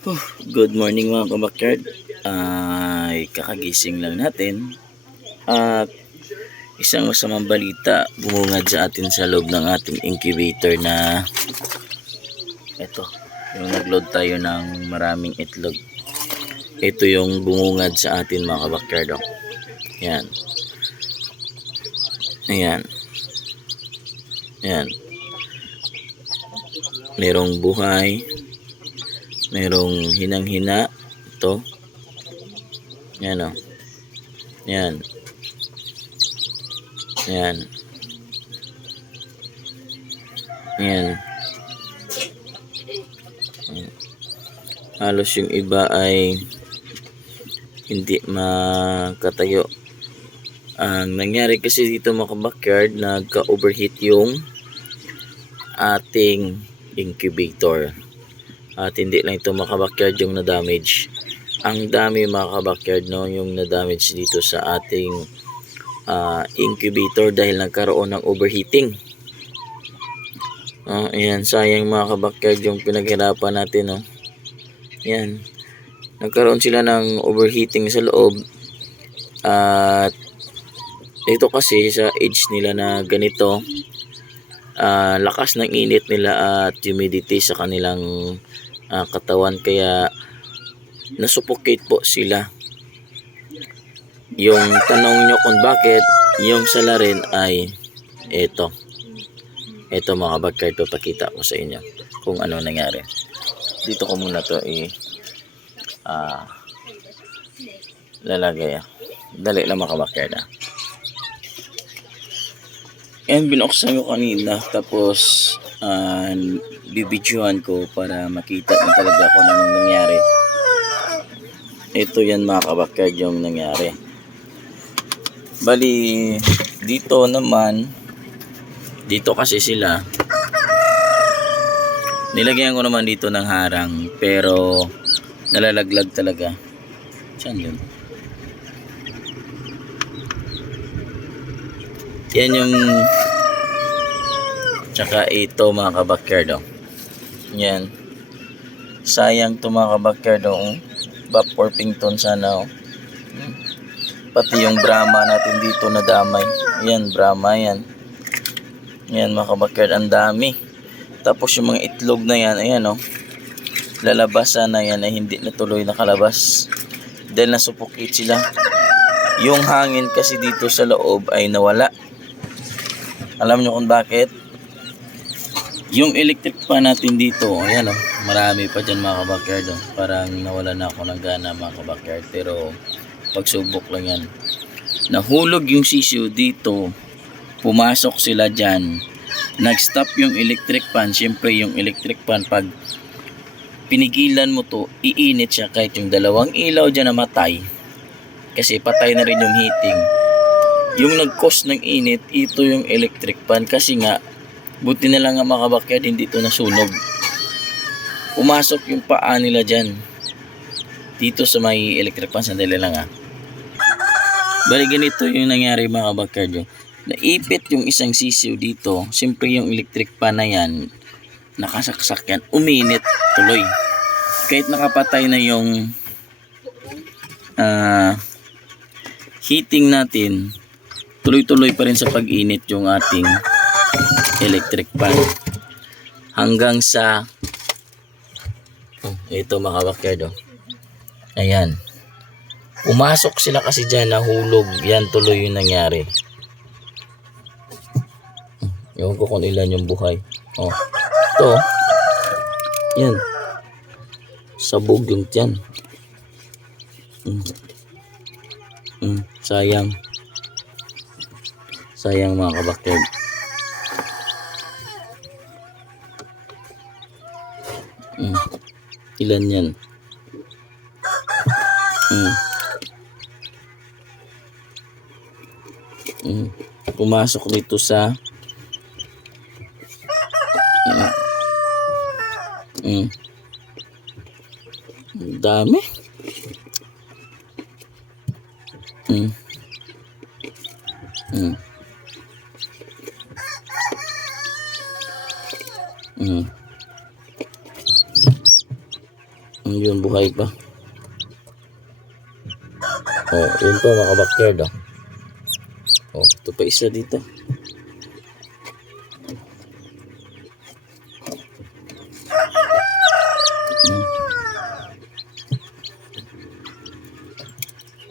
Oh, good morning mga kabakyard. Ay kakagising lang natin. At isang masamang balita bumungad sa atin sa loob ng ating incubator na ito, yung nagload tayo ng maraming itlog. Ito yung bumungad sa atin mga kabakyard. Oh. Yan. Ayan. Ayan. Merong buhay. Merong hinang-hina. Ito. Yan o. Yan. Yan. Yan. Halos yung iba ay hindi makatayo. Ang nangyari kasi dito mga backyard, nagka-overheat yung ating incubator. At hindi lang ito mga backyard yung na-damage. Ang dami mga no, yung na-damage dito sa ating ah, incubator dahil nagkaroon ng overheating. Ah, ayan, sayang mga yung pinaghirapan natin no. Ayan. Nagkaroon sila ng overheating sa loob. At ito kasi sa age nila na ganito, ah, lakas ng init nila at humidity sa kanilang ah, katawan kaya nasuffocate po sila. Yung tanong nyo kung bakit, yung salarin ay ito. Ito mga bagkard, papakita ko sa inyo kung ano nangyari. Dito ko muna to i ah lalagay. ah. Dali lang mga bagkard ah. And binuksan ko kanina tapos uh, bibidyohan ko para makita na talaga kung anong nangyari. Ito yan mga kabakard yung nangyari. Bali, dito naman, dito kasi sila, nilagyan ko naman dito ng harang pero nalalaglag talaga. Saan yun? Yan yung tsaka ito mga kabakyard oh. Yan. Sayang to mga kabakyard oh. Bap Orpington sana oh. Hmm. Pati yung Brahma natin dito na damay. Yan, Brahma yan. Yan mga kabakyard, ang dami. Tapos yung mga itlog na yan, ayan oh. Lalabas sana yan ay hindi natuloy nakalabas. Dahil nasuffocate sila. Yung hangin kasi dito sa loob ay nawala. Alam nyo kung bakit? Yung electric fan natin dito, ayan o, marami pa dyan mga kabakyard o. Parang nawala na ako ng gana mga kabakyard. Pero pagsubok lang yan. Nahulog yung sisiyo dito, pumasok sila dyan. Nag-stop yung electric fan. Siyempre yung electric fan pag pinigilan mo to, iinit siya kahit yung dalawang ilaw dyan namatay. Kasi patay na rin yung heating yung nag-cause ng init, ito yung electric fan kasi nga, buti na lang nga mga kabakyard, hindi ito nasunog. Pumasok yung paa nila dyan. Dito sa may electric fan, sandali lang ah. Bali ganito yung nangyari mga kabakyard naipit yung isang sisiw dito. Siyempre yung electric fan na yan, nakasaksak yan, uminit tuloy. Kahit nakapatay na yung ah heating natin, tuloy-tuloy pa rin sa pag-init yung ating electric fan. Hanggang sa oh, ito mga kabakyard oh. ayan. Pumasok sila kasi dyan nahulog. Yan tuloy yung nangyari. Ewan ko kung ilan yung buhay. Oh. ito yan. Sabog yung tiyan. Mm. Mm, sayang. Sayang mga kabakyard mm. ilan yan mm. Mm. pumasok dito sa mm. Mm. Ang dami mm. Mm. Buhay pa. Oh, yun po mga backyard oh. Oh, ito pa isa dito.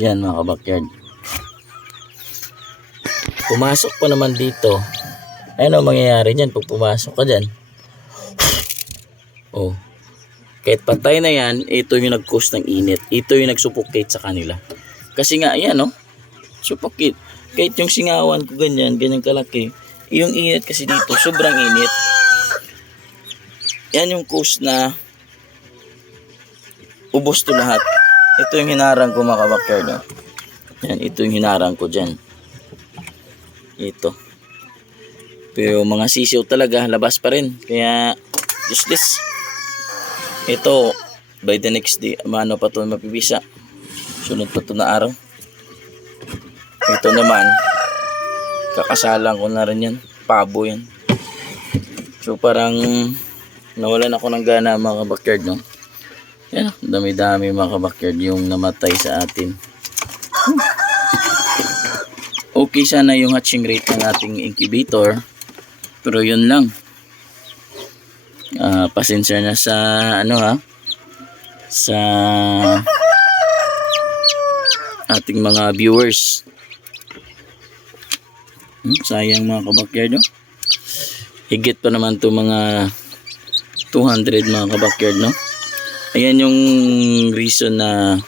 Yan mga kabakyard. Pumasok pa naman dito. Ano ang mangyayari dyan pag pumasok ka dyan? Oh. Kahit patay na yan, ito yung nag-cause ng init. Ito yung nag-suffocate sa kanila. Kasi nga, yan no? Suffocate. Kahit yung singawan ko ganyan, ganyan kalaki. Yung init kasi dito, sobrang init. Yan yung cause na ubos to lahat. Ito yung hinarang ko mga kabakyard. No? Yan, ito yung hinarang ko dyan. Ito. Pero mga sisiw talaga, labas pa rin. Kaya, useless. Ito, by the next day, mano pa ito mapipisa. Sunod pa ito na araw. Ito naman, kakasalang ko na rin yan. Pabo yan. So parang nawalan ako ng gana mga kabakyard, no? Yan, oh, dami-dami mga kabakyard yung namatay sa atin. Okay sana yung hatching rate ng ating incubator. Pero yun lang. Ah, pasensya na sa ano ha sa ating mga viewers. Hmm, sayang mga kabakyard no? Higit pa naman to mga 200 mga kabakyard no? Ayan yung reason na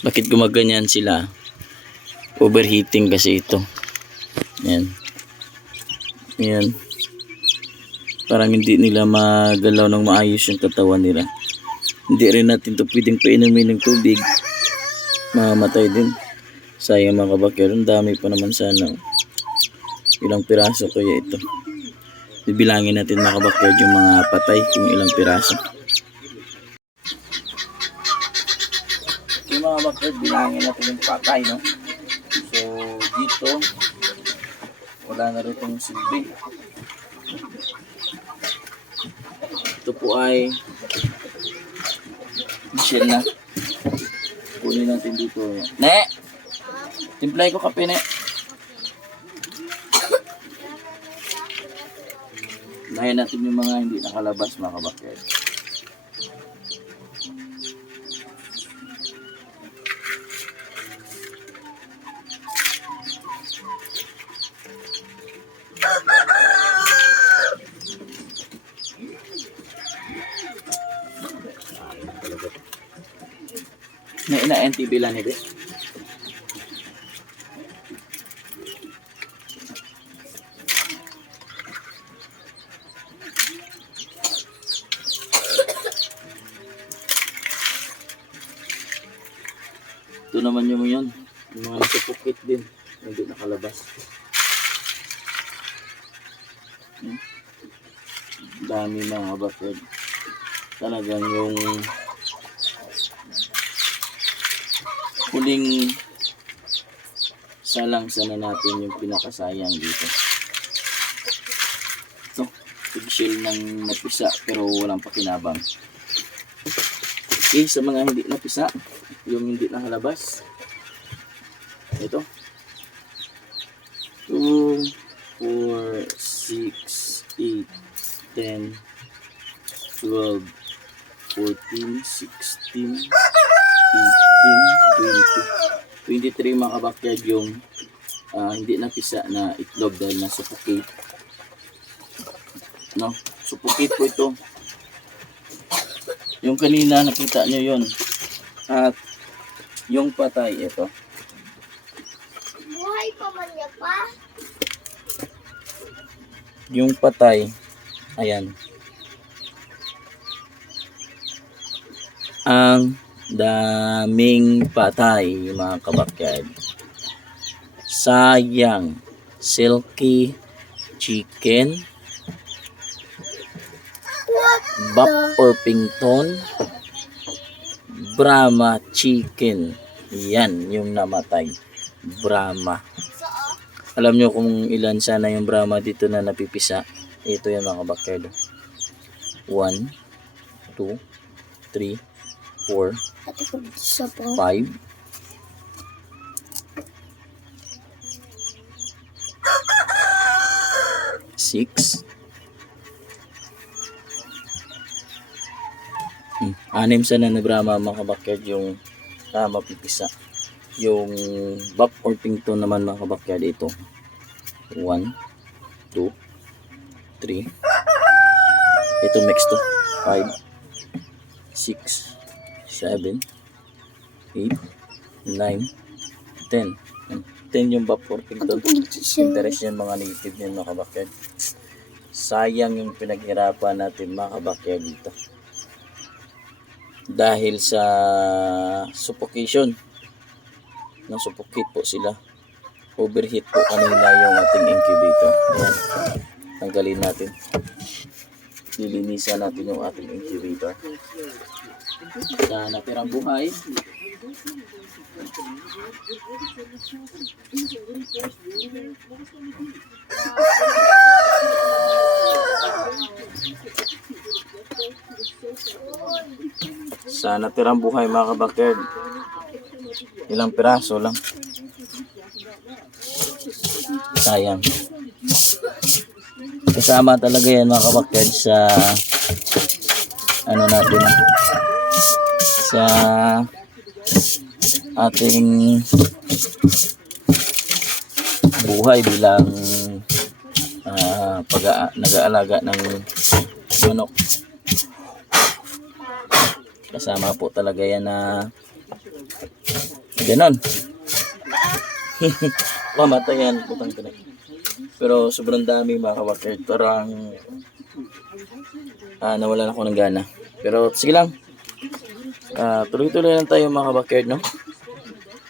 bakit gumaganyan sila. Overheating kasi ito. Yan. Yan parang hindi nila magalaw ng maayos yung katawan nila. Hindi rin natin to pwedeng painumin ng tubig. Mamamatay din. Sayang mga kabakyer. Ang dami pa naman sana. Ilang piraso kaya ito. Bibilangin natin mga kabakyer yung mga patay kung ilang piraso. Mga kabakyer, bilangin natin yung patay, no? So, dito, wala na rin itong silbi. Po ay Michelle na. Kunin natin dito. Ne! Timplay ko kape, ne. Layan natin yung mga hindi nakalabas, mga kabakit. Na NTV lang nito. Ito naman yung yun. Yung mga nasupukit din. Hindi nakalabas. Hmm. Dami mga bakit. Talagang yung huling salang sana natin yung pinakasayang dito. Ito, eggshell ng napisa pero walang pakinabang. Okay, sa mga hindi napisa, yung hindi nakalabas, ito. 2, 4, 6, 8, 10, 12, 14, 16, 18, 20. 23 mga kabakyard yung ah, hindi napisa na itlog dahil na suffocate. No, suffocate po ito. Yung kanina nakita nyo yun. At yung patay ito. Buhay pa man niya pa. Yung patay, ayan. Ang daming patay, mga kabakyard. Sayang. Silky chicken. Bap Orpington. Brahma chicken. Yan, yung namatay. Brahma. Alam nyo kung ilan sana yung Brahma dito na napipisa. Ito yung mga kabakyard. 1, 2, 3, four, At ito sa po. five, six, hmm, anim sana na Brahma mga kabakyard yung ah, mapipisa. Yung Buck Orpington naman mga kabakyard ito. One, two, three. Ito mix to. Five, six, seven, eight, nine, ten. Ten yung ito sa Interest yan mga native yan mga kabakyard. Sayang yung pinaghirapan natin mga kabakyard dito. Dahil sa suffocation. Nasuffocate po sila. Overheat po kanina yung ating incubator. Ayan. Tanggalin natin. Lilinisan natin yung ating incubator. Sa natirang buhay, sa natirang buhay mga kabakyard, ilang piraso lang. Sayang. Kasama talaga yan mga kabakyard sa ano natin sa ating buhay bilang ah, pag nag-aalaga ng manok. Kasama po talaga yan na ganon. Mamatay yan, putang ka Pero sobrang dami mga kabakyard. Parang ah, nawalan ako ng gana. Pero sige lang. Ah, tuloy-tuloy lang tayo mga kabakyard, no?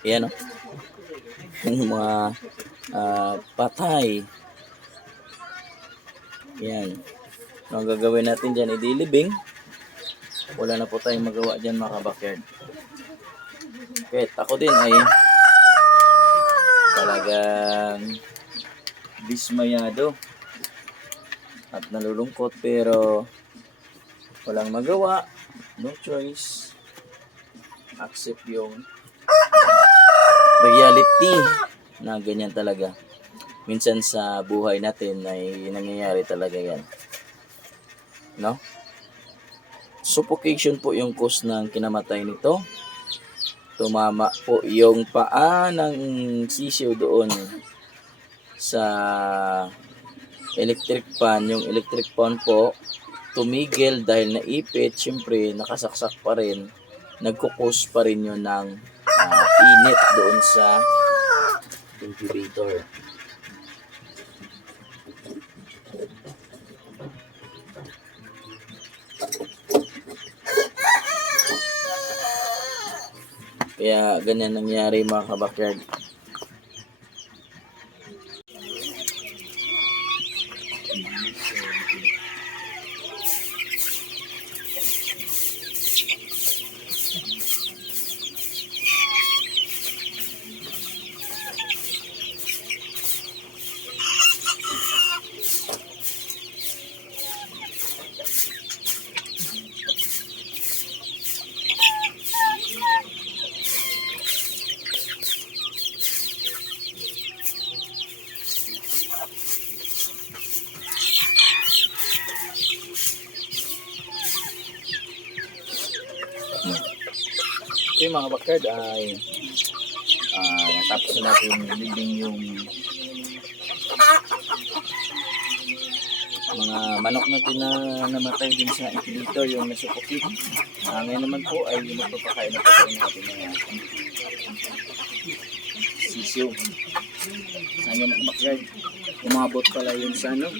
Yan, no? Yung mga ah, patay. Yan. Ang gagawin natin dyan, idilibing. Wala na po tayong magawa dyan mga kabakyard. Kahit ako din ay talagang dismayado at nalulungkot pero walang magawa no choice accept yung reality na ganyan talaga minsan sa buhay natin ay nangyayari talaga yan no suffocation po yung cause ng kinamatay nito tumama po yung paa ng sisiw doon sa electric fan. Yung electric fan po, tumigil dahil naipit. Siyempre, nakasaksak pa rin. Nagkukos pa rin yun ng ah, init doon sa incubator. Kaya ganyan nangyari mga kabakyard. Okay mga bakard ay ah natapos na natin living yung mga manok natin na namatay din sa incubator yung nasupukit. Ah ngayon naman po ay magpapakain na pagkain natin mga sisiyo. Sa mga bakard, umabot pala yun sa ano,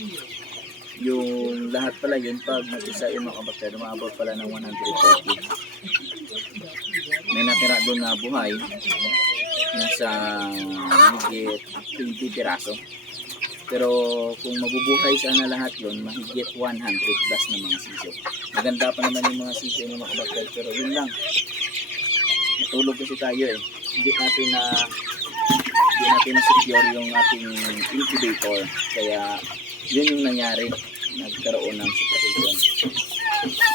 yung lahat pala yun pag nagisa yung mga bakard, umabot pala ng 130 may natira doon na buhay nasa mahigit 20 piraso. Pero kung mabubuhay sana lahat yun mahigit 100 plus na mga sisyo. Maganda pa naman yung mga sisyo ng mga kabagal pero yun lang. Natulog kasi tayo eh. Hindi natin na hindi natin na secure yung ating incubator. Kaya yun yung nangyari. Nagkaroon ng suffocation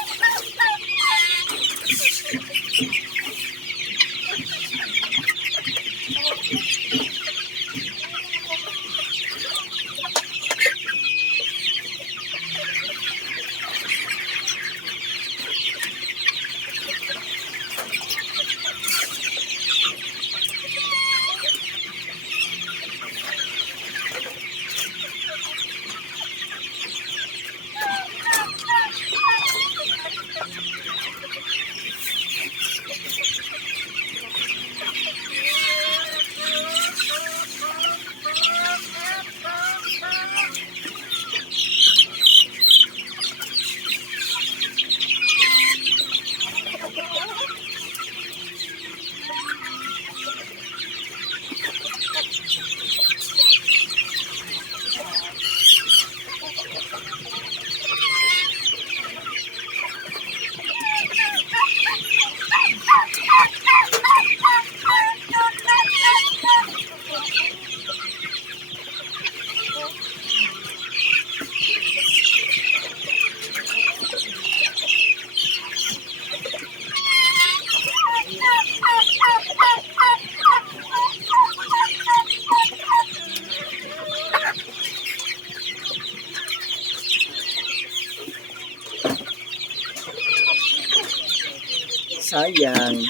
Sayang.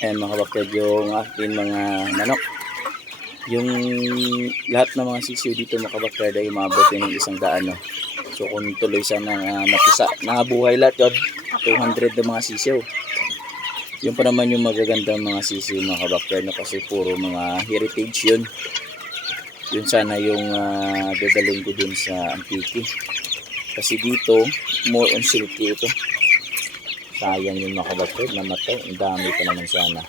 Ayan mga kabakyard yung aking mga manok. Yung lahat ng mga sisiyo dito mga kabakyard ay umabot ng isang daan. No? So kung tuloy sana uh, mapisa, nangabuhay lahat yun, 200 na mga sisiyo. Yung pa naman yung magagandang mga sisiyo mga kabakyard no? kasi puro mga heritage yun. Yun sana yung uh, dadalhin ko dun sa Antique. Kasi dito, more on silky ito sayang yung mga kabakyard namatay. Ang dami pa naman sana